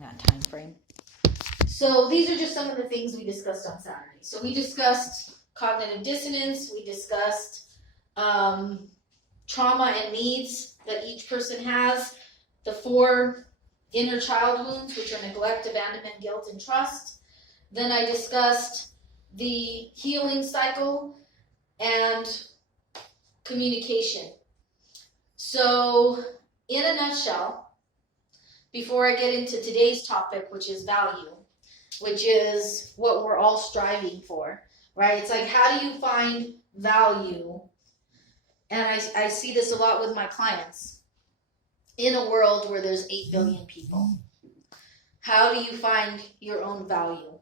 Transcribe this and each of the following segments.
that time frame. So these are just some of the things we discussed on Saturday. So we discussed cognitive dissonance. We discussed trauma and needs that each person has. The 4 inner child wounds, which are neglect, abandonment, guilt, and trust. Then I discussed the healing cycle and communication. So in a nutshell, before I get into today's topic, which is value, which is what we're all striving for, right? It's like, how do you find value? And I see this a lot with my clients. In a world where there's 8 billion people, how do you find your own value?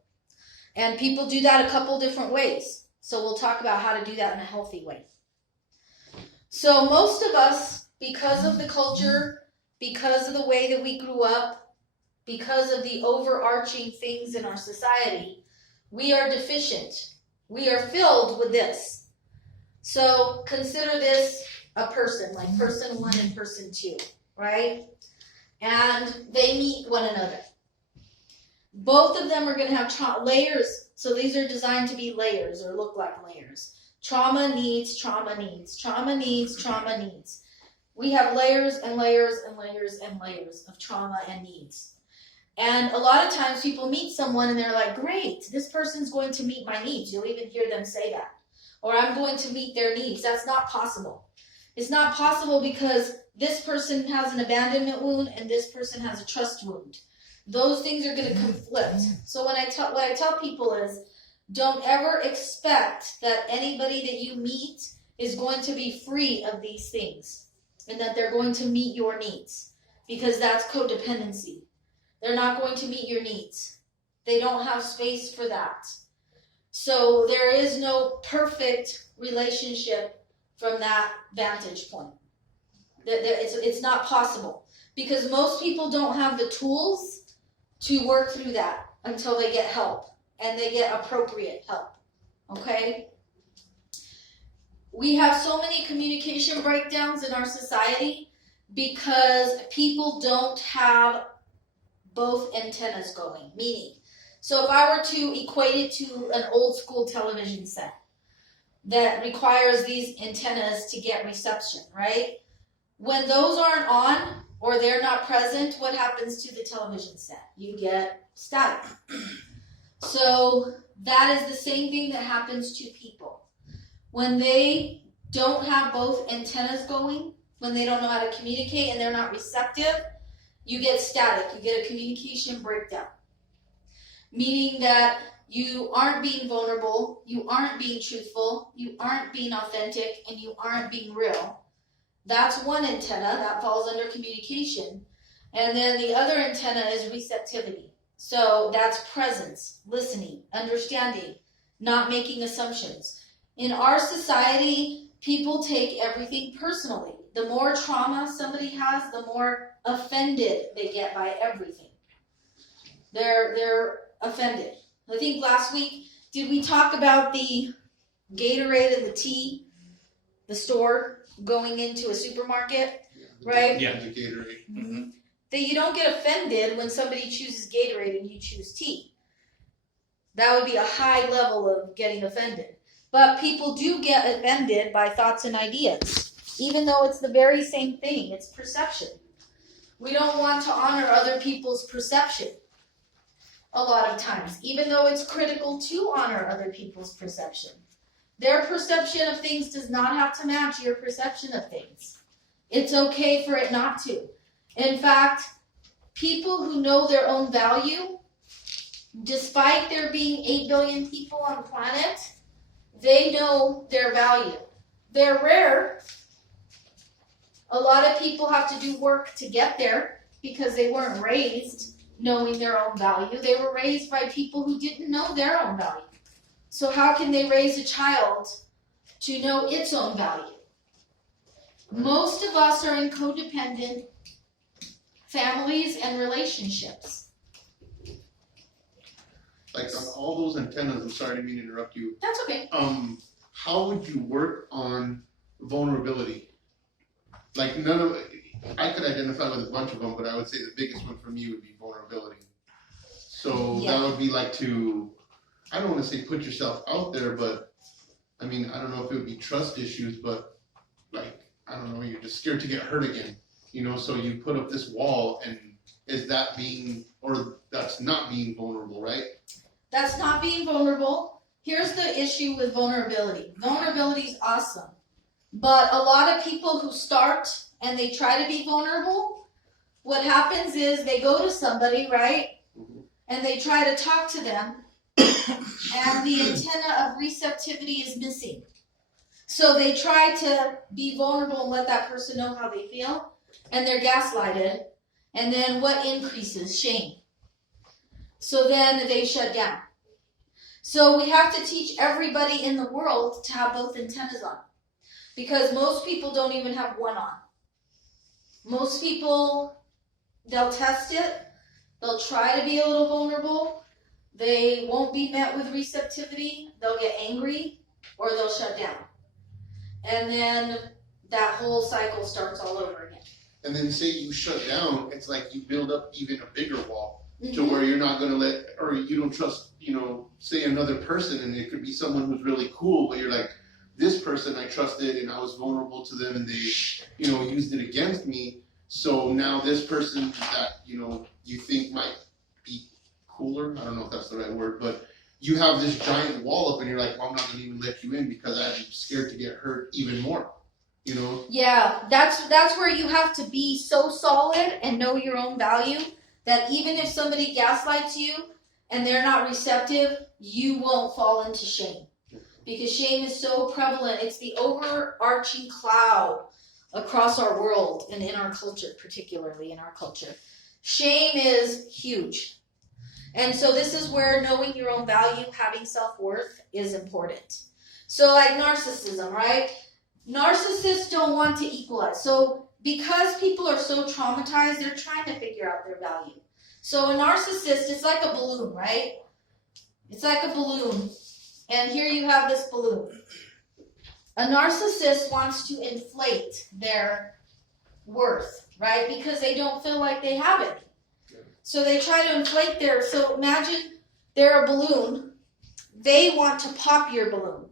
And people do that a couple different ways. So we'll talk about how to do that in a healthy way. So most of us, because of the culture, because of the way that we grew up, because of the overarching things in our society, we are deficient. We are filled with this. So consider this a person, like person 1 and person 2, right? And they meet one another. Both of them are going to have layers. So these are designed to be layers or look like layers. Trauma needs, trauma needs, trauma needs, trauma needs. We have layers and layers and layers and layers of trauma and needs. And a lot of times people meet someone and they're like, great, this person's going to meet my needs. You'll even hear them say that. Or I'm going to meet their needs. That's not possible. It's not possible because this person has an abandonment wound and this person has a trust wound. Those things are going to conflict. So what I tell people is, don't ever expect that anybody that you meet is going to be free of these things and that they're going to meet your needs, because that's codependency. They're not going to meet your needs. They don't have space for that. So there is no perfect relationship from that vantage point. It's not possible, because most people don't have the tools to work through that until they get help, and they get appropriate help, okay? We have so many communication breakdowns in our society because people don't have both antennas going, meaning, so if I were to equate it to an old school television set that requires these antennas to get reception, right? When those aren't on or they're not present, what happens to the television set? You get static. So that is the same thing that happens to people. When they don't have both antennas going, when they don't know how to communicate and they're not receptive, you get static. You get a communication breakdown. Meaning that you aren't being vulnerable, you aren't being truthful, you aren't being authentic, and you aren't being real. That's one antenna that falls under communication. And then the other antenna is receptivity. So that's presence, listening, understanding, not making assumptions. In our society, people take everything personally. The more trauma somebody has, the more offended they get by everything. They're offended. I think last week, did we talk about the Gatorade and the tea, the store going into a supermarket, right? Yeah, the Gatorade. Mm-hmm. That you don't get offended when somebody chooses Gatorade and you choose tea. That would be a high level of getting offended. But people do get offended by thoughts and ideas, even though it's the very same thing. It's perception. We don't want to honor other people's perception a lot of times, even though it's critical to honor other people's perception. Their perception of things does not have to match your perception of things. It's okay for it not to. In fact, people who know their own value, despite there being 8 billion people on the planet, they know their value. They're rare. A lot of people have to do work to get there because they weren't raised knowing their own value. They were raised by people who didn't know their own value. So how can they raise a child to know its own value? Most of us are in codependent families and relationships. Like on all those antennas, I'm sorry, I didn't mean to interrupt you. That's okay. How would you work on vulnerability? Like I could identify with a bunch of them, but I would say the biggest one for me would be vulnerability. So Yeah. that would be like to, I don't want to say put yourself out there, but I mean, I don't know if it would be trust issues, but like, I don't know, you're just scared to get hurt again, you know, so you put up this wall, and is that being, or that's not being vulnerable, right? That's not being vulnerable. Here's the issue with vulnerability. Vulnerability is awesome. But a lot of people who start and they try to be vulnerable, what happens is they go to somebody, right? Mhm. And they try to talk to them, and the antenna of receptivity is missing. So they try to be vulnerable and let that person know how they feel, and they're gaslighted. And then what increases? Shame. So then they shut down. So we have to teach everybody in the world to have both antennas on, because most people don't even have one on. Most people, they'll test it, they'll try to be a little vulnerable, they won't be met with receptivity, they'll get angry, or they'll shut down. And then that whole cycle starts all over again. And then say you shut down, it's like you build up even a bigger wall to Mhm. where you're not going to let, or you don't trust, you know, say another person, and it could be someone who's really cool, but you're like, this person I trusted and I was vulnerable to them, and they, you know, used it against me. So now this person that, you know, you think might be cooler, I don't know if that's the right word, but you have this giant wall up, and you're like, well, I'm not going to even let you in because I'm scared to get hurt even more, you know? Yeah, that's where you have to be so solid and know your own value that even if somebody gaslights you and they're not receptive, you won't fall into shame. Because shame is so prevalent. It's the overarching cloud across our world and in our culture, particularly in our culture. Shame is huge. And so this is where knowing your own value, having self-worth is important. So like narcissism, right? Narcissists don't want to equalize. So because people are so traumatized, they're trying to figure out their value. So a narcissist is like a balloon, right? It's like a balloon. And here you have this balloon. A narcissist wants to inflate their worth, right? Because they don't feel like they have it. So they try to inflate their, so imagine they're a balloon. They want to pop your balloon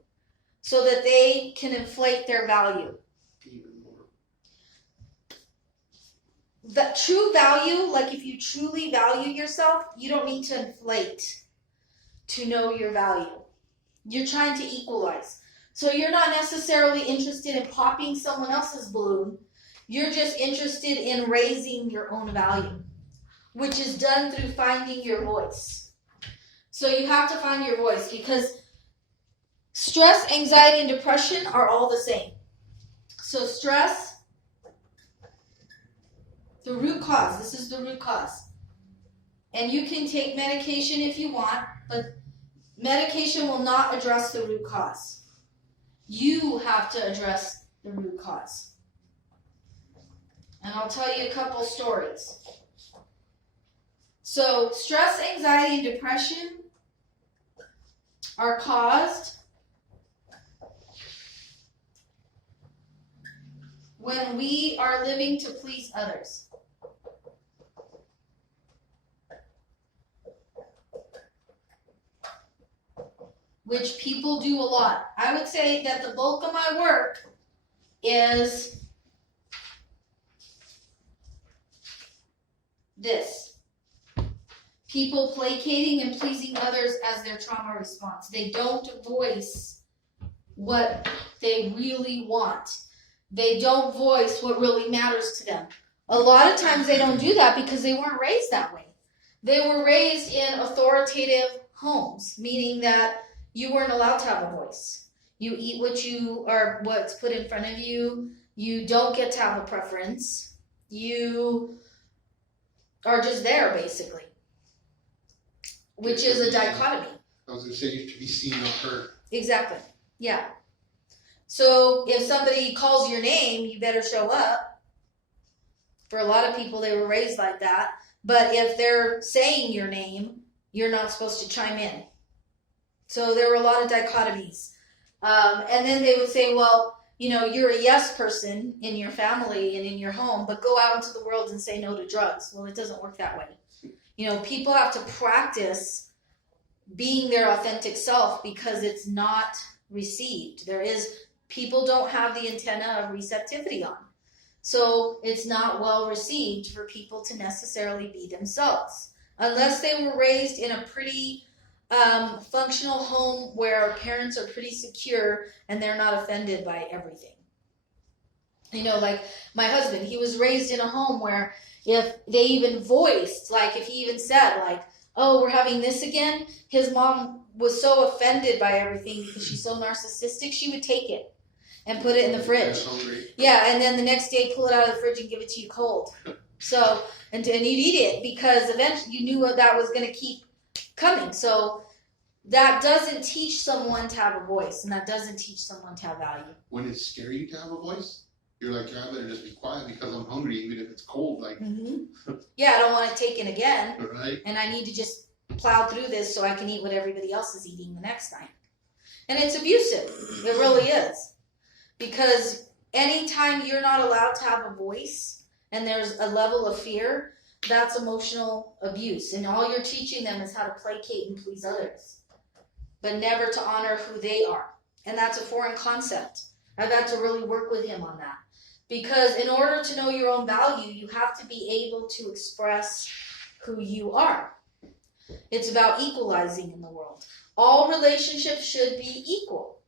so that they can inflate their value. Even more. The true value, like if you truly value yourself, you don't need to inflate to know your value. You're trying to equalize. So you're not necessarily interested in popping someone else's balloon. You're just interested in raising your own value, which is done through finding your voice. So you have to find your voice, because stress, anxiety, and depression are all the same. So stress, the root cause, this is the root cause. And you can take medication if you want, but medication will not address the root cause. You have to address the root cause. And I'll tell you a couple stories. So stress, anxiety, and depression are caused when we are living to please others. Which people do a lot. I would say that the bulk of my work is this. People placating and pleasing others as their trauma response. They don't voice what they really want. They don't voice what really matters to them. A lot of times they don't do that because they weren't raised that way. They were raised in authoritative homes, meaning that you weren't allowed to have a voice. You eat what's put in front of you. You don't get to have a preference. You are just there, basically. Which is a dichotomy. I was going to say you should be seen, not heard. Exactly. Yeah. So if somebody calls your name, you better show up. For a lot of people, they were raised like that. But if they're saying your name, you're not supposed to chime in. So there were a lot of dichotomies. And then they would say, well, you know, you're a yes person in your family and in your home, but go out into the world and say no to drugs. Well, it doesn't work that way. People have to practice being their authentic self because it's not received. People don't have the antenna of receptivity on. So it's not well received for people to necessarily be themselves. Unless they were raised in a pretty functional home where parents are pretty secure and they're not offended by everything. Like my husband, he was raised in a home where if they even voiced, like if he even said like, oh, we're having this again, his mom was so offended by everything because she's so narcissistic, she would take it and put it in the fridge. Yeah, and then the next day pull it out of the fridge and give it to you cold. So, and you'd eat it because eventually you knew that was going to keep coming. So that doesn't teach someone to have a voice, and that doesn't teach someone to have value. When it's scary you to have a voice, you're like, I better just be quiet because I'm hungry, even if it's cold. Like, yeah, I don't want it taken again, right? And I need to just plow through this so I can eat what everybody else is eating the next time. And it's abusive. It really is. Because anytime you're not allowed to have a voice and there's a level of fear, that's emotional abuse. And all you're teaching them is how to placate and please others, but never to honor who they are. And that's a foreign concept. I've had to really work with him on that. Because in order to know your own value, you have to be able to express who you are. It's about equalizing in the world. All relationships should be equal.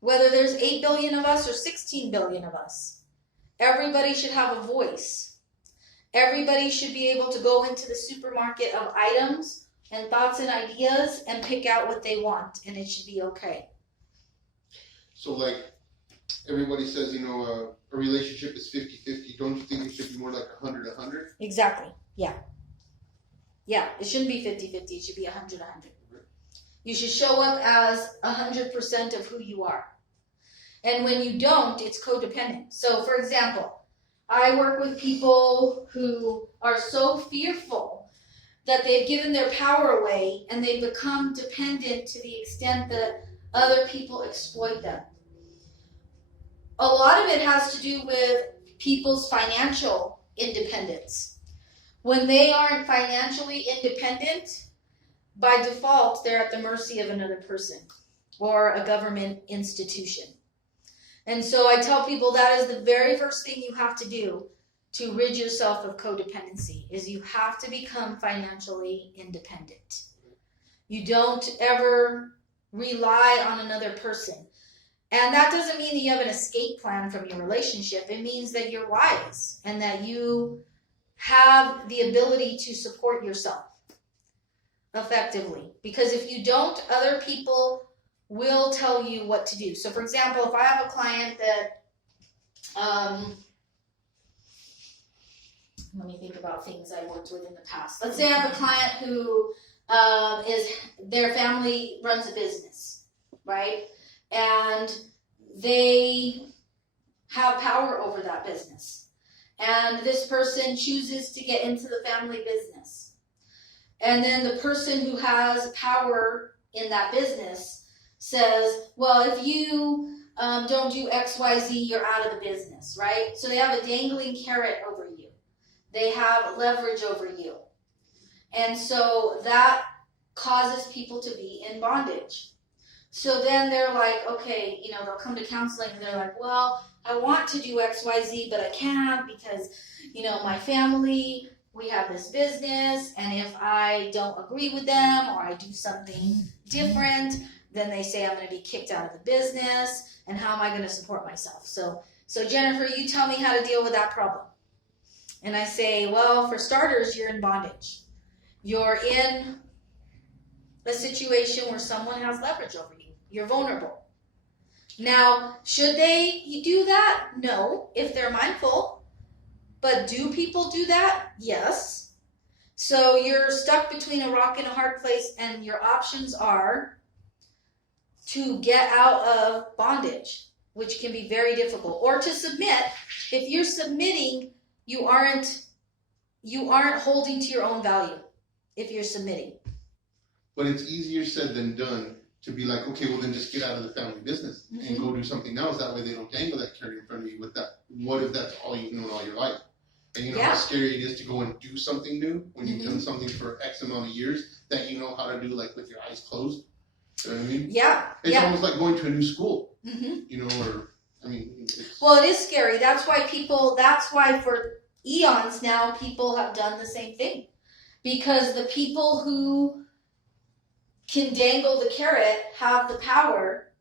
Whether there's 8 billion of us or 16 billion of us, everybody should have a voice. Everybody should be able to go into the supermarket of items and thoughts and ideas and pick out what they want, and it should be okay. So like everybody says, a relationship is 50-50. Don't you think it should be more like 100-100? Exactly. Yeah. Yeah, it shouldn't be 50-50. It should be 100-100. You should show up as 100% of who you are. And when you don't, it's codependent. So, for example, I work with people who are so fearful that they've given their power away and they've become dependent to the extent that other people exploit them. A lot of it has to do with people's financial independence. When they aren't financially independent, by default, they're at the mercy of another person or a government institution. And so I tell people that is the very first thing you have to do to rid yourself of codependency, is you have to become financially independent. You don't ever rely on another person. And that doesn't mean that you have an escape plan from your relationship. It means that you're wise and that you have the ability to support yourself effectively. Because if you don't, other people will tell you what to do. So for example, if I have a client that, let me think about things I worked with in the past. Let's say I have a client who their family runs a business, right? And they have power over that business. And this person chooses to get into the family business. And then the person who has power in that business says, well, if you don't do X, Y, Z, you're out of the business, right? So they have a dangling carrot over you. They have leverage over you. And so that causes people to be in bondage. So then they're like, okay, they'll come to counseling and they're like, well, I want to do X, Y, Z, but I can't because, my family, we have this business, and if I don't agree with them or I do something different, then they say I'm going to be kicked out of the business, and how am I going to support myself? So Jennifer, you tell me how to deal with that problem. And I say, well, for starters, you're in bondage. You're in a situation where someone has leverage over you. You're vulnerable. Now, should they do that? No, if they're mindful. But do people do that? Yes. So you're stuck between a rock and a hard place, and your options are to get out of bondage, which can be very difficult, or to submit. If you're submitting, you aren't holding to your own value if you're submitting. But it's easier said than done to be like, okay, well then just get out of the family business and go do something else. That way they don't dangle that carrot in front of you with that. What if that's all you've known all your life? And you know Yeah. how scary it is to go and do something new when you've Mm-hmm. done something for X amount of years that you know how to do, like with your eyes closed. You know what I mean? Yeah. It's Yeah. almost like going to a new school, Mm-hmm. you know, or, I mean, it's, Well, it is scary. That's why for eons now, people have done the same thing. Because the people who can dangle the carrot have the power,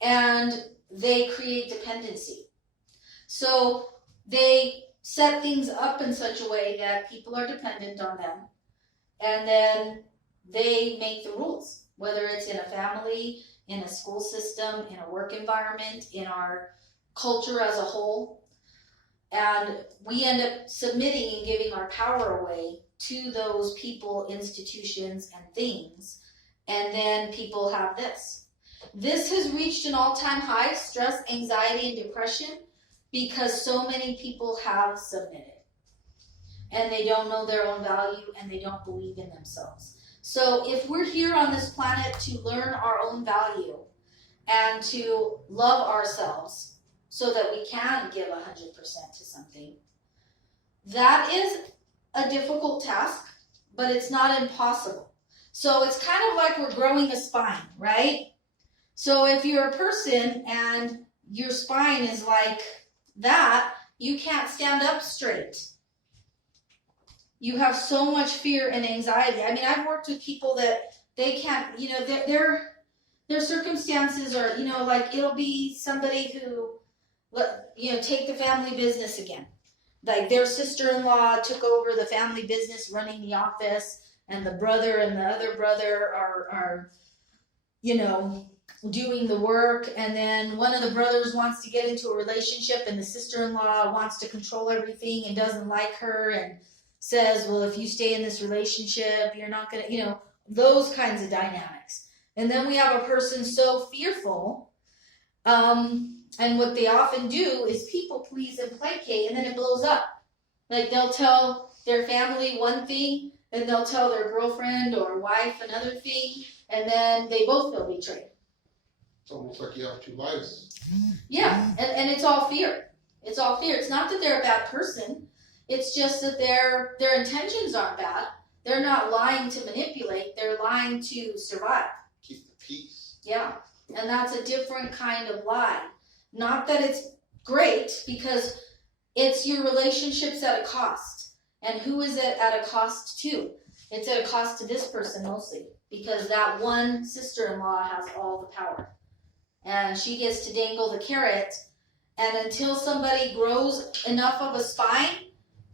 and they create dependency. So they set things up in such a way that people are dependent on them, and then they make the rules, whether it's in a family, in a school system, in a work environment, in our culture as a whole. And we end up submitting and giving our power away to those people, institutions, and things. And then people have this. This has reached an all-time high, stress, anxiety, and depression, because so many people have submitted. And they don't know their own value, and they don't believe in themselves. So if we're here on this planet to learn our own value and to love ourselves so that we can give 100% to something, that is a difficult task, but it's not impossible. So it's kind of like we're growing a spine, right? So if you're a person and your spine is like that, you can't stand up straight. You have so much fear and anxiety. I mean, I've worked with people that they can't, you know, their circumstances are, you know, like it'll be somebody who, you know, take the family business again. Like their sister-in-law took over the family business, running the office, and the brother and the other brother are you know, doing the work, and then one of the brothers wants to get into a relationship, and the sister-in-law wants to control everything and doesn't like her and says, well, if you stay in this relationship, you're not gonna, you know, those kinds of dynamics. And then we have a person so fearful, and what they often do is people please and placate, and then it blows up. Like they'll tell their family one thing, and they'll tell their girlfriend or wife another thing, and then they both feel betrayed. it's almost like you have two lives. Yeah, and it's all fear. It's all fear. It's not that they're a bad person. It's just that their intentions aren't bad. They're not lying to manipulate. They're lying to survive. Keep the peace. Yeah, and that's a different kind of lie. Not that it's great, because it's your relationships at a cost. And who is it at a cost to? It's at a cost to this person mostly, because that one sister-in-law has all the power. And she gets to dangle the carrot, and until somebody grows enough of a spine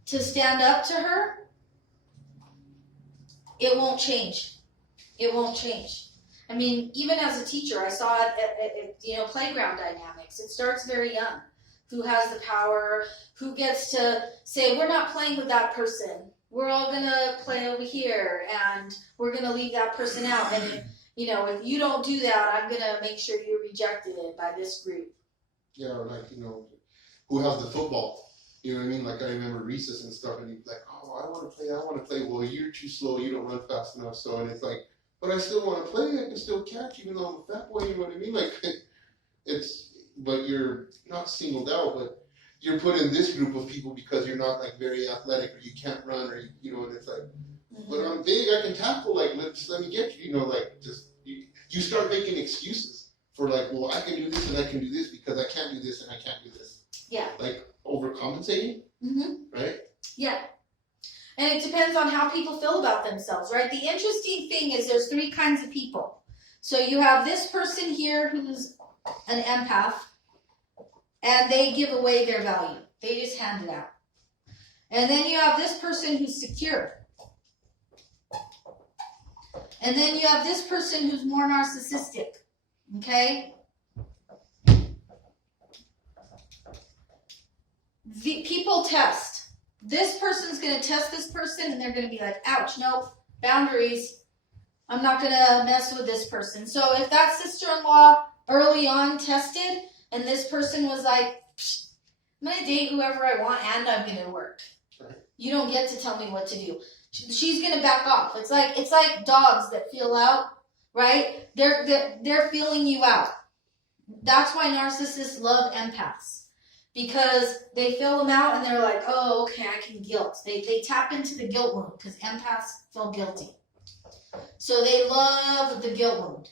to stand up to her, it won't change. It won't change. I mean, even as a teacher, I saw it at you know, playground dynamics. It starts very young. Who has the power? Who gets to say, we're not playing with that person. We're all going to play over here, and we're going to leave that person out. And, if you don't do that, I'm going to make sure you're rejected by this group. Yeah, or like, you know, who has the football? You know what I mean? Like I remember recess and stuff, and he'd be like, oh, I want to play. Well, you're too slow. You don't run fast enough. So, and it's like, but I still want to play. I can still catch, even though I'm a fat boy. You know what I mean? Like, but you're not singled out, but you're put in this group of people because you're not like very athletic, or you can't run, or you know, and it's like, but I'm big, I can tackle. Like, let me get you. You know, like just you start making excuses for like, well, I can do this and I can do this because I can't do this and I can't do this. Yeah. Like overcompensating, right? Yeah. And it depends on how people feel about themselves, right? The interesting thing is there's three kinds of people. So you have this person here who's an empath, and they give away their value. They just hand it out. And then you have this person who's secure. And then you have this person who's more narcissistic. Okay? The people test. This person's going to test this person, and they're going to be like, ouch, nope, boundaries. I'm not going to mess with this person. So if that sister-in-law early on tested, and this person was like, I'm going to date whoever I want, and I'm going to work. Right. You don't get to tell me what to do. She's going to back off. It's like dogs that feel out, right? They're feeling you out. That's why narcissists love empaths. because they fill them out and they're like, oh, okay, I can guilt. They tap into the guilt wound because empaths feel guilty. So they love the guilt wound.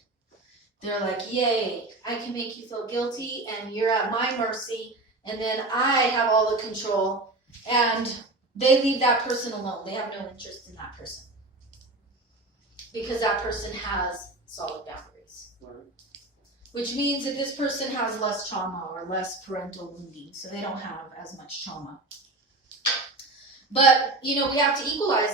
They're like, yay, I can make you feel guilty and you're at my mercy, and then I have all the control, and they leave that person alone. They have no interest in that person because that person has solid boundaries. Right. Which means that this person has less trauma or less parental wounding, so they don't have as much trauma. But, we have to equalize.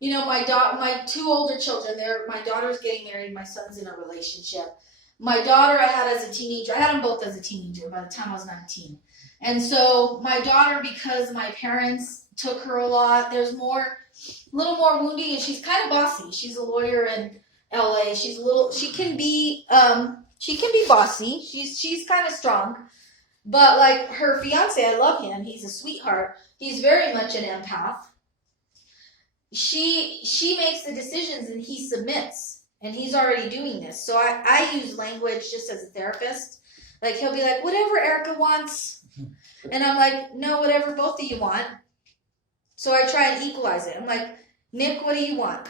My two older children, my daughter's getting married, my son's in a relationship. My daughter I had as a teenager, I had them both as a teenager by the time I was 19. And so my daughter, because my parents took her a lot, there's a little more wounding, and she's kind of bossy. She's a lawyer in LA. She can be bossy. She's kind of strong. But like her fiance, I love him. He's a sweetheart. He's very much an empath. She makes the decisions and he submits, and he's already doing this. So I use language just as a therapist. Like he'll be like, whatever Erica wants. And I'm like, no, whatever both of you want. So I try and equalize it. I'm like, Nick, what do you want?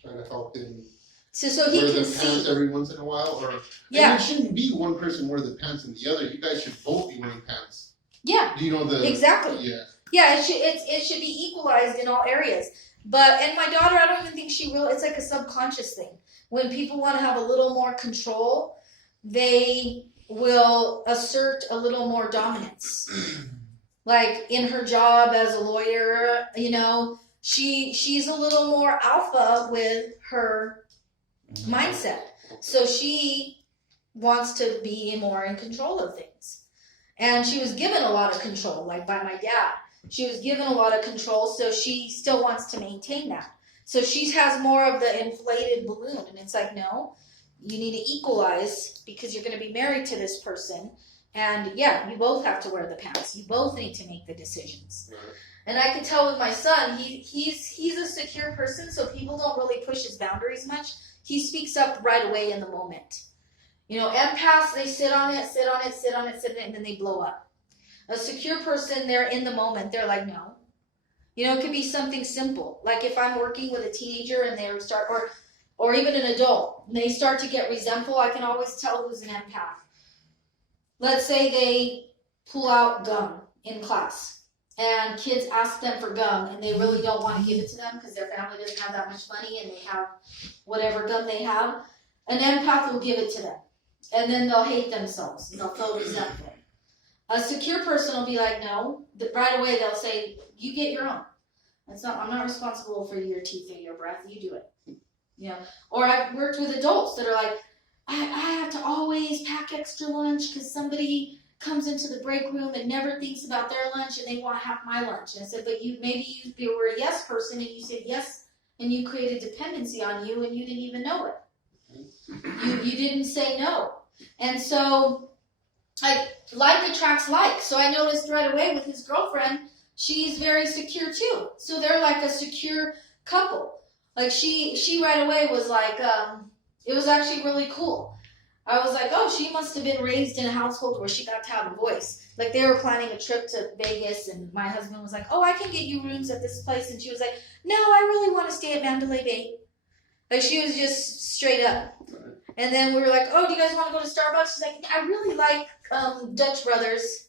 Trying to help him so he wear can the see. pants every once in a while, or Yeah. And it shouldn't be one person wear the pants and the other. You guys should both be wearing pants. Yeah. Do you know the Exactly. Yeah. Yeah, it should be equalized in all areas. And my daughter, I don't even think it's like a subconscious thing. When people want to have a little more control, they will assert a little more dominance. Like in her job as a lawyer, she's a little more alpha with her mindset. So she wants to be more in control of things. And she was given a lot of control, like by my dad. She was given a lot of control, so she still wants to maintain that. So she has more of the inflated balloon, and it's like, no, you need to equalize because you're going to be married to this person. And yeah, you both have to wear the pants. You both need to make the decisions. Right. And I can tell with my son, he's a secure person, so people don't really push his boundaries much. He speaks up right away in the moment. Empaths, they sit on it, and then they blow up. A secure person, they're in the moment. They're like, no. It could be something simple. Like if I'm working with a teenager and they start, or even an adult, and they start to get resentful, I can always tell who's an empath. Let's say they pull out gum in class, and kids ask them for gum, and they really don't want to give it to them because their family doesn't have that much money, and they have whatever gum they have. An empath will give it to them, and then they'll hate themselves, and they'll feel resentful. A secure person will be like, no. Right away they'll say, you get your own. I'm not responsible for your teeth or your breath. You do it. Or I've worked with adults that are like, I have to always pack extra lunch because somebody comes into the break room and never thinks about their lunch and they want half my lunch. And I said, but you were a yes person and you said yes, and you created dependency on you and you didn't even know it. You didn't say no. And so like attracts like. So I noticed right away with his girlfriend, she's very secure too. So they're like a secure couple. Like she right away was like, it was actually really cool. I was like, oh, she must have been raised in a household where she got to have a voice. Like they were planning a trip to Vegas and my husband was like, oh, I can get you rooms at this place. And she was like, no, I really want to stay at Mandalay Bay. Like she was just straight up. And then we were like, oh, do you guys want to go to Starbucks? She's like, I really like Dutch Brothers.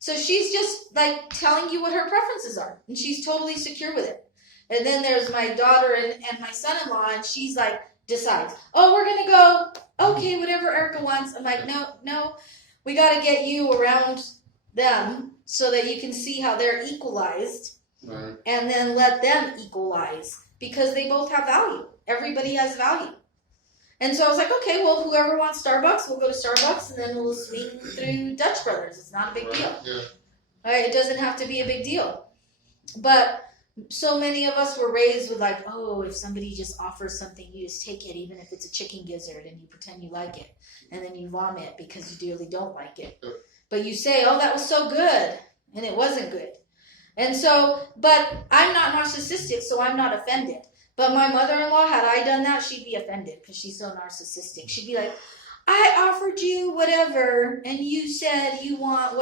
So she's just like telling you what her preferences are. And she's totally secure with it. And then there's my daughter and my son-in-law, and she's like, decides, oh, we're going to go, okay, whatever Erica wants. I'm like, no, we got to get you around them so that you can see how they're equalized. Right. And then let them equalize because they both have value. Everybody has value. And so I was like, okay, well, whoever wants Starbucks, we'll go to Starbucks, and then we'll swing through Dutch Brothers. It's not a big deal. Yeah. Right? It doesn't have to be a big deal. But so many of us were raised with like, oh, if somebody just offers something, you just take it, even if it's a chicken gizzard, and you pretend you like it. And then you vomit because you dearly don't like it. Yep. But you say, oh, that was so good. And it wasn't good. And so, but I'm not narcissistic, so I'm not offended. But my mother-in-law, had I done that, she'd be offended because she's so narcissistic. She'd be like, I offered you whatever, and you said you want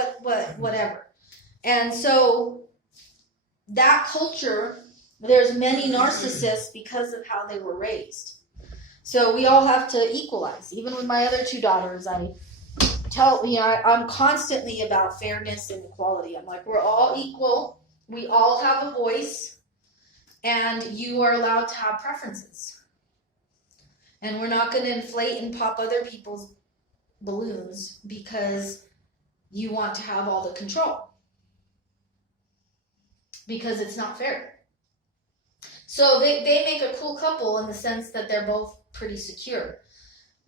whatever. And so that culture, there's many narcissists because of how they were raised. So we all have to equalize. Even with my other two daughters, I'm constantly about fairness and equality. I'm like, we're all equal. We all have a voice, and you are allowed to have preferences. And we're not going to inflate and pop other people's balloons because you want to have all the control. Because it's not fair. So they make a cool couple in the sense that they're both pretty secure.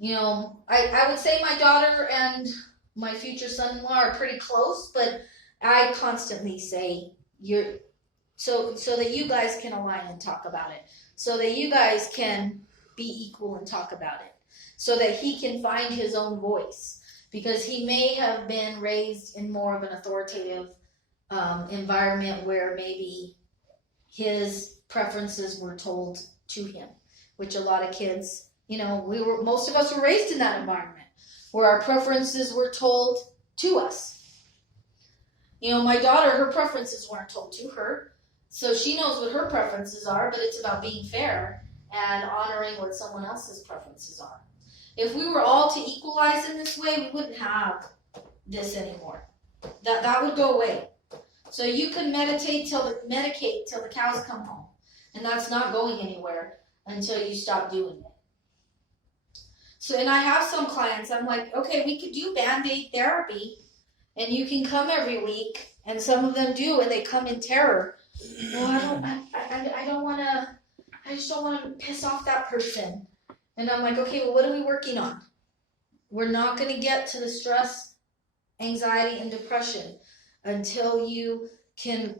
You know, I would say my daughter and my future son-in-law are pretty close, but I constantly say so that you guys can align and talk about it. So that you guys can be equal and talk about it. So that he can find his own voice. Because he may have been raised in more of an authoritative environment where maybe his preferences were told to him, which a lot of kids, most of us were raised in that environment where our preferences were told to us. My daughter, her preferences weren't told to her, so she knows what her preferences are, but it's about being fair and honoring what someone else's preferences are. If we were all to equalize in this way, we wouldn't have this anymore. That would go away. So you can medicate till the cows come home. And that's not going anywhere until you stop doing it. So, and I have some clients, I'm like, okay, we could do Band-Aid therapy, and you can come every week, and some of them do, and they come in terror. Well, I just don't want to piss off that person. And I'm like, okay, well, what are we working on? We're not going to get to the stress, anxiety, and depression until you can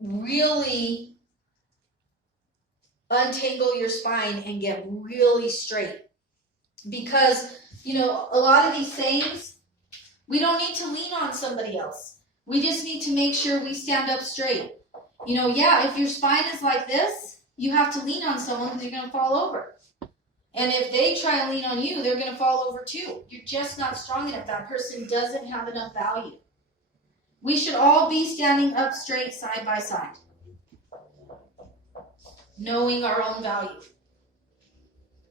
really untangle your spine and get really straight. Because, a lot of these things, we don't need to lean on somebody else. We just need to make sure we stand up straight. If your spine is like this, you have to lean on someone because you're going to fall over. And if they try and lean on you, they're going to fall over too. You're just not strong enough. That person doesn't have enough value. We should all be standing up straight side by side, knowing our own value.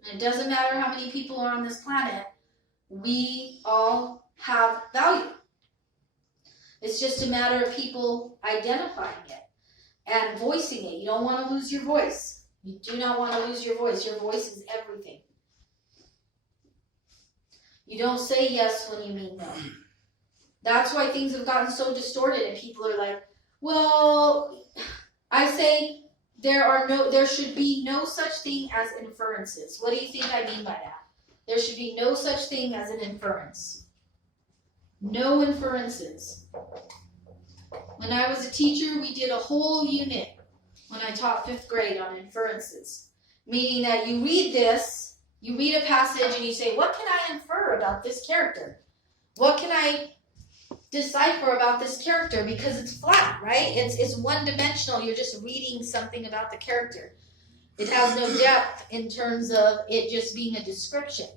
And it doesn't matter how many people are on this planet, we all have value. It's just a matter of people identifying it and voicing it. You don't want to lose your voice. You do not want to lose your voice. Your voice is everything. You don't say yes when you mean no. That's why things have gotten so distorted and people are like, well, I say there should be no such thing as inferences. What do you think I mean by that? There should be no such thing as an inference. No inferences. When I was a teacher, we did a whole unit when I taught 5th grade on inferences. Meaning that you read a passage and you say, what can I infer about this character? What can I decipher about this character? Because it's flat, right? It's one-dimensional. You're just reading something about the character. It has no depth in terms of it just being a description.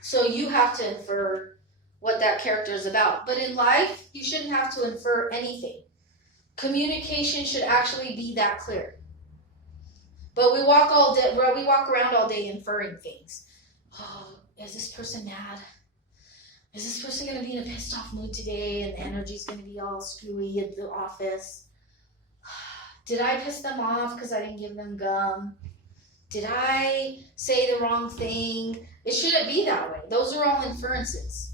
So you have to infer what that character is about. But in life, you shouldn't have to infer anything. Communication should actually be that clear. But we walk around all day inferring things. Oh, is this person mad? Is this person going to be in a pissed off mood today and the energy's going to be all screwy at the office? Did I piss them off because I didn't give them gum? Did I say the wrong thing? It shouldn't be that way. Those are all inferences.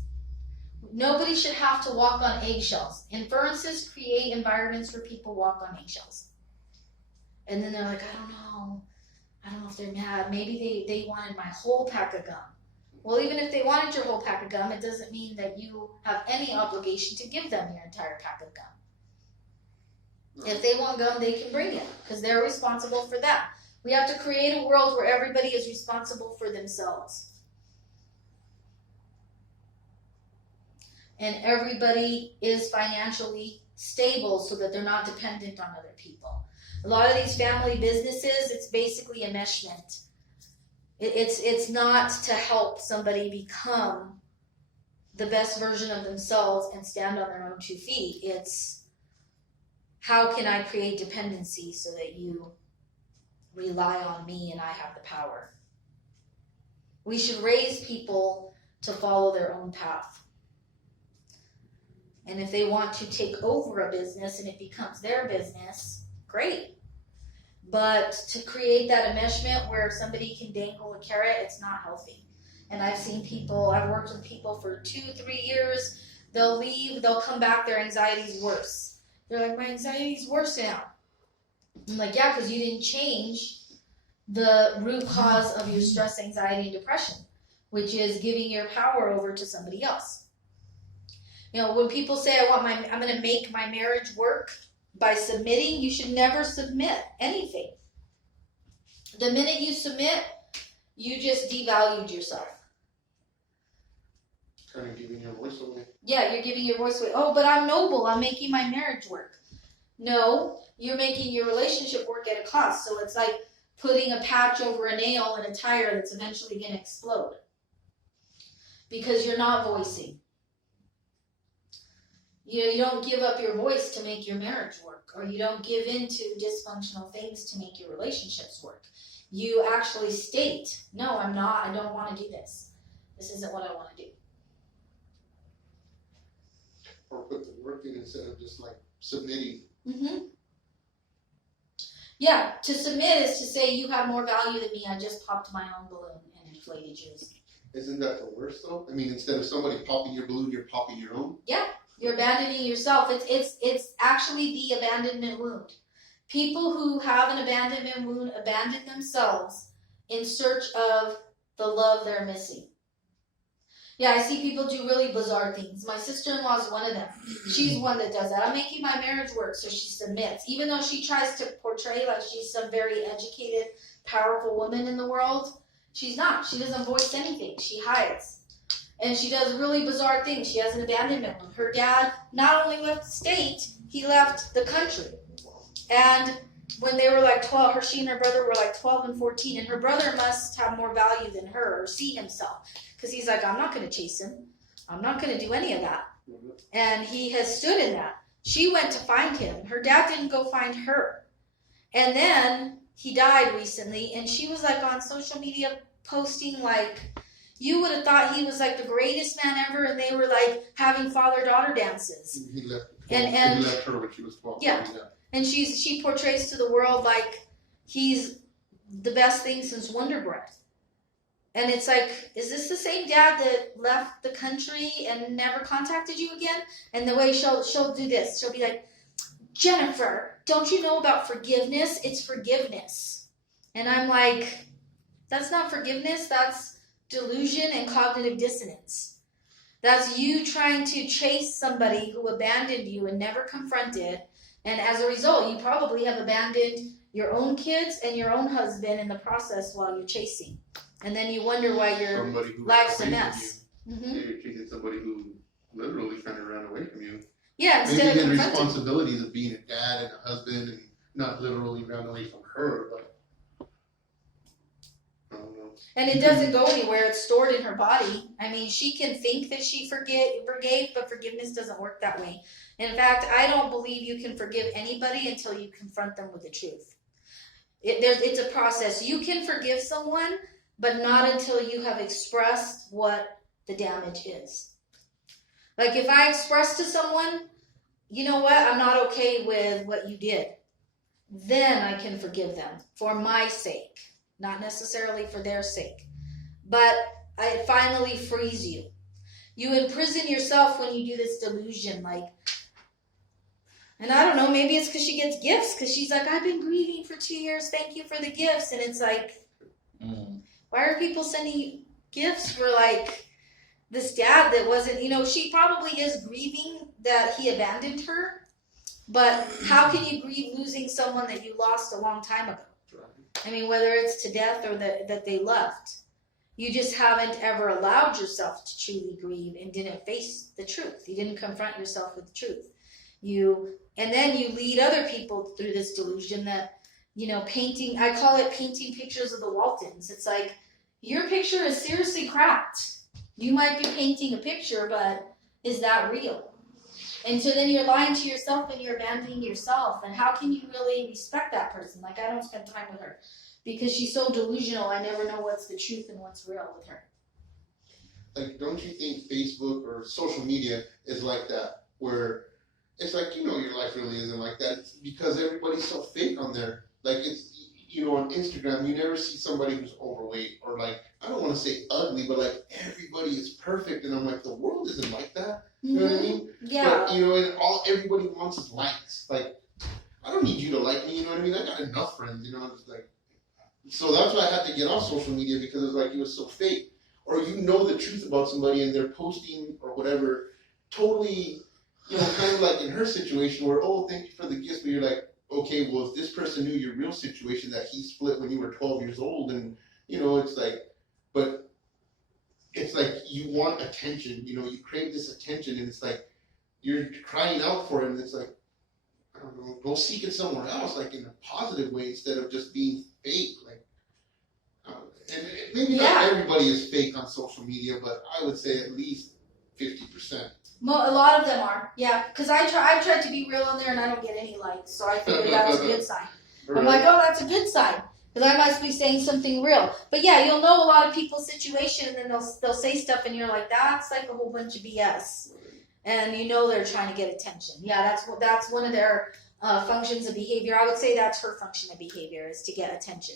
Nobody should have to walk on eggshells. Inferences create environments where people walk on eggshells. And then they're like, I don't know if they're mad. Maybe they wanted my whole pack of gum. Well, even if they wanted your whole pack of gum, it doesn't mean that you have any obligation to give them your entire pack of gum. If they want gum, they can bring it because they're responsible for that. We have to create a world where everybody is responsible for themselves. And everybody is financially stable so that they're not dependent on other people. A lot of these family businesses, it's basically enmeshment. It's not to help somebody become the best version of themselves and stand on their own 2 feet. It's how can I create dependency so that you rely on me and I have the power. We should raise people to follow their own path. And if they want to take over a business and it becomes their business, great. But to create that enmeshment where somebody can dangle a carrot, it's not healthy. And I've seen people, I've worked with people for 2-3 years, they'll leave, they'll come back, their anxiety's worse. They're like, my anxiety's worse now. I'm like, yeah, because you didn't change the root cause of your stress, anxiety, and depression, which is giving your power over to somebody else. You know, when people say, I'm going to make my marriage work by submitting, you should never submit anything. The minute you submit, you just devalued yourself. Kind of giving your voice away. Yeah, you're giving your voice away. Oh, but I'm noble. I'm making my marriage work. No, you're making your relationship work at a cost. So it's like putting a patch over a nail in a tire that's eventually going to explode. Because you're not voicing. You don't give up your voice to make your marriage work, or you don't give in to dysfunctional things to make your relationships work. You actually state, no, I'm not, I don't want to do this. This isn't what I want to do. Or put the work in instead of just like submitting. Mm-hmm. Yeah, to submit is to say you have more value than me, I just popped my own balloon and inflated yours. Isn't that the worst though? I mean, instead of somebody popping your balloon, you're popping your own? Yeah. You're abandoning yourself. It's actually the abandonment wound. People who have an abandonment wound abandon themselves in search of the love they're missing. Yeah, I see people do really bizarre things. My sister-in-law is one of them. She's one that does that. I'm making my marriage work, so she submits. Even though she tries to portray like she's some very educated, powerful woman in the world, she's not. She doesn't voice anything. She hides. And she does really bizarre things. She has an abandonment wound. Her dad not only left the state, he left the country. And when they were like 12, she and her brother were like 12 and 14, and her brother must have more value than her or see himself. Because he's like, I'm not going to chase him. I'm not going to do any of that. Mm-hmm. And he has stood in that. She went to find him. Her dad didn't go find her. And then he died recently, and she was like on social media posting like, you would have thought he was like the greatest man ever, and they were like having father-daughter dances. He left. He left her when she was 12. Yeah. And she portrays to the world like he's the best thing since Wonder Bread. And it's like, is this the same dad that left the country and never contacted you again? And the way she'll do this, she'll be like, Jennifer, don't you know about forgiveness? It's forgiveness. And I'm like, that's not forgiveness. That's delusion and cognitive dissonance. That's you trying to chase somebody who abandoned you and never confronted, and as a result, you probably have abandoned your own kids and your own husband in the process while you're chasing. And then you wonder why your life's a mess. Mm-hmm. Yeah, you're chasing somebody who literally kind of ran away from you. Yeah, instead maybe of the confronting. responsibilities of being a dad and a husband, and not literally ran away from her, but I don't know. And it doesn't go anywhere. It's stored in her body. I mean, she can think that she forgave, but forgiveness doesn't work that way. In fact, I don't believe you can forgive anybody until you confront them with the truth. It's a process. You can forgive someone, but not until you have expressed what the damage is. Like if I express to someone, you know what, I'm not okay with what you did, then I can forgive them for my sake. Not necessarily for their sake. But it finally frees you. You imprison yourself when you do this delusion. Like, and I don't know, maybe it's because she gets gifts. Because she's like, I've been grieving for 2 years. Thank you for the gifts. And it's like, why are people sending you gifts for like this dad that wasn't, she probably is grieving that he abandoned her. But how can you grieve losing someone that you lost a long time ago? I mean, whether it's to death or that they left. You just haven't ever allowed yourself to truly grieve and didn't face the truth. You didn't confront yourself with the truth. And then you lead other people through this delusion that, painting, I call it painting pictures of the Waltons. It's like, your picture is seriously cracked. You might be painting a picture, but is that real? And so then you're lying to yourself and you're abandoning yourself. And how can you really respect that person? Like, I don't spend time with her because she's so delusional. I never know what's the truth and what's real with her. Like, don't you think Facebook or social media is like that, where it's like, you know, your life really isn't like that. It's because everybody's so fake on there. Like, it's, you know, on Instagram, you never see somebody who's overweight or, like, I don't want to say ugly, but like everybody is perfect. And I'm like, the world isn't like that. You know what I mean? Yeah. But, you know, and all everybody wants is likes. Like, I don't need you to like me, you know what I mean? I got enough friends, you know. It's like, so that's why I had to get off social media, because it was like, it was so fake. Or you know the truth about somebody and they're posting or whatever, totally, you know, kind of like in her situation where, oh, thank you for the gifts, but you're like, okay, well, if this person knew your real situation that he split when you were 12 years old, and, you know, it's like, but it's like you want attention, you know, you crave this attention, and it's like you're crying out for it, and it's like, I don't know, go seek it somewhere else, like in a positive way instead of just being fake. Like, and maybe not everybody is fake on social media, but I would say at least 50%. A lot of them are, yeah. Because I've tried to be real on there and I don't get any likes, so I figured that was a good sign. Right. I'm like, oh, that's a good sign, because I must be saying something real. But yeah, you'll know a lot of people's situation, and then they'll say stuff, and you're like, that's like a whole bunch of BS, and you know they're trying to get attention. Yeah, that's one of their functions of behavior. I would say that's her function of behavior, is to get attention.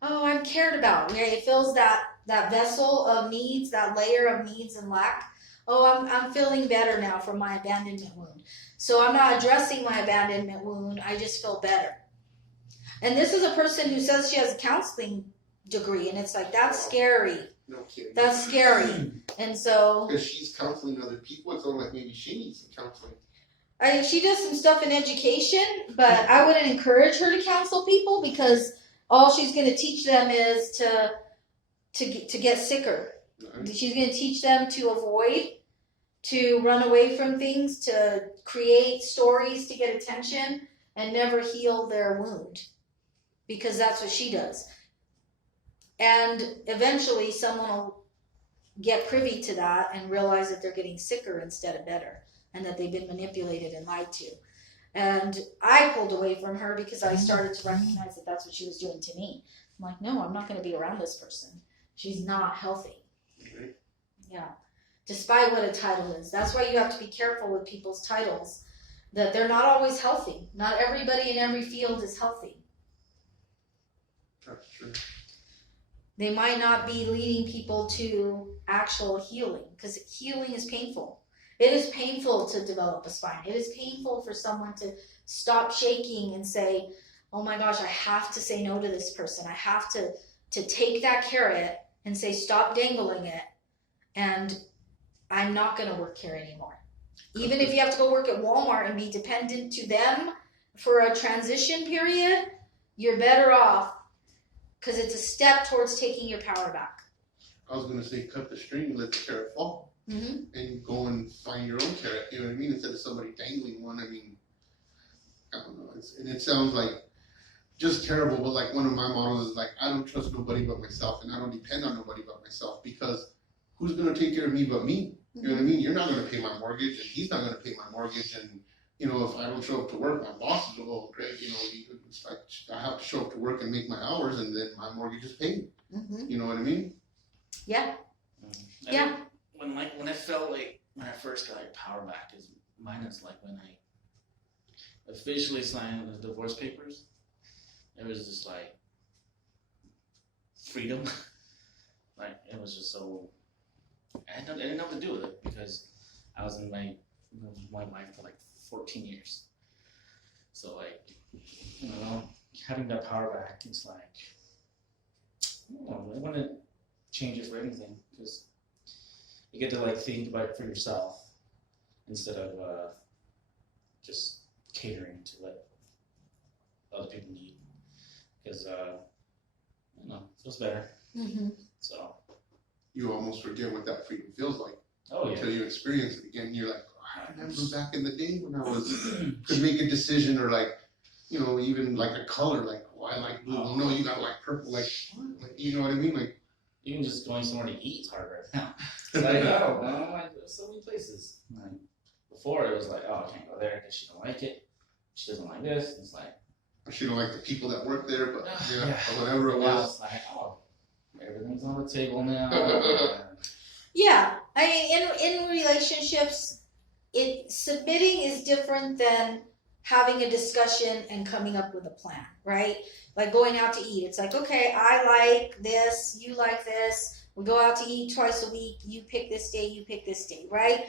Oh, I'm cared about. Where it fills that vessel of needs, that layer of needs and lack. Oh, I'm feeling better now from my abandonment wound. So I'm not addressing my abandonment wound. I just feel better. And this is a person who says she has a counseling degree, and it's like, that's scary. No kidding. That's scary. And so, because she's counseling other people, it's like maybe she needs some counseling. she does some stuff in education, but I wouldn't encourage her to counsel people, because all she's going to teach them is to get sicker. Right. She's going to teach them to avoid, to run away from things, to create stories to get attention, and never heal their wound, because that's what she does. And eventually someone will get privy to that and realize that they're getting sicker instead of better, and that they've been manipulated and lied to. And I pulled away from her because I started to recognize that that's what she was doing to me. I'm like, no, I'm not going to be around this person. She's not healthy. Okay. Yeah. Despite what a title is. That's why you have to be careful with people's titles, that they're not always healthy. Not everybody in every field is healthy. That's true. They might not be leading people to actual healing, because healing is painful. It is painful to develop a spine. It is painful for someone to stop shaking and say, oh my gosh, I have to say no to this person. I have to take that carrot and say, stop dangling it, and I'm not going to work here anymore. Even if you have to go work at Walmart and be dependent to them for a transition period, you're better off, because it's a step towards taking your power back. I was going to say, cut the string, let the carrot fall. Mm-hmm. And go and find your own carrot, you know what I mean? Instead of somebody dangling one. I mean, I don't know. And it sounds like just terrible, but like one of my models is like, I don't trust nobody but myself, and I don't depend on nobody but myself, because who's going to take care of me but me? You know what I mean? You're not going to pay my mortgage, and he's not going to pay my mortgage, and, you know, if I don't show up to work, my boss is, oh, great, you know, it's like I have to show up to work and make my hours, and then my mortgage is paid. Mm-hmm. You know what I mean? Yeah. Yeah. When I felt like when I first got like power back, is mine is like when I officially signed the divorce papers. It was just like freedom. Like, it was just so. I didn't know what to do with it, because I was in my wife for like 14 years. So like, you know, having that power back, it's like, I don't know, I wouldn't change it for anything, because you get to like think about it for yourself instead of just catering to what other people need. Because I don't know, it feels better. Mm-hmm. So You almost forget what that freedom feels like. oh yeah. Until you experience it again. You're like, oh, I remember back in the day when I could make a decision, or like, you know, even like a color, like, oh, I like blue. Oh, no, you gotta like purple. Like, what? Like, you know what I mean? Like, even just going somewhere to eat is hard right now. It's like, oh, no, like, there's so many places. Like, before it was like, oh, I can't go there because she don't like it. She doesn't like this. It's like, She don't like the people that work there, but yeah, Yeah. or whatever it now was. it's like, oh, everything's on the table now. Yeah, I mean, in relationships, submitting is different than having a discussion and coming up with a plan, right? Like going out to eat. It's like, okay, I like this, you like this. We go out to eat twice a week. You pick this day, you pick this day, right?